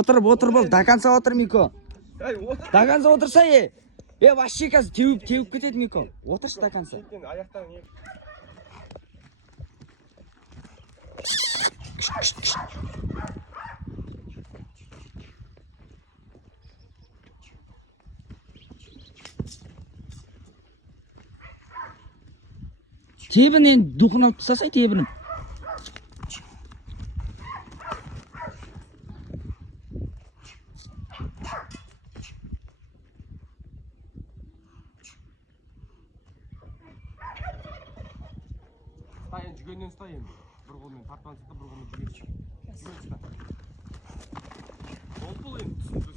O'tirib bo'l. Dakansa o'tir Miko. Dakansa o'tirsa вообще қазір теуіп кетеді Мико. Отыршы dakansa. Тебін енді духын алып тастасай тебінім. Стайын жүгеннен стай енді. Бір қолмен тартпан сықты, бір қолмен жүген сыста. Ол бұл енді түсін.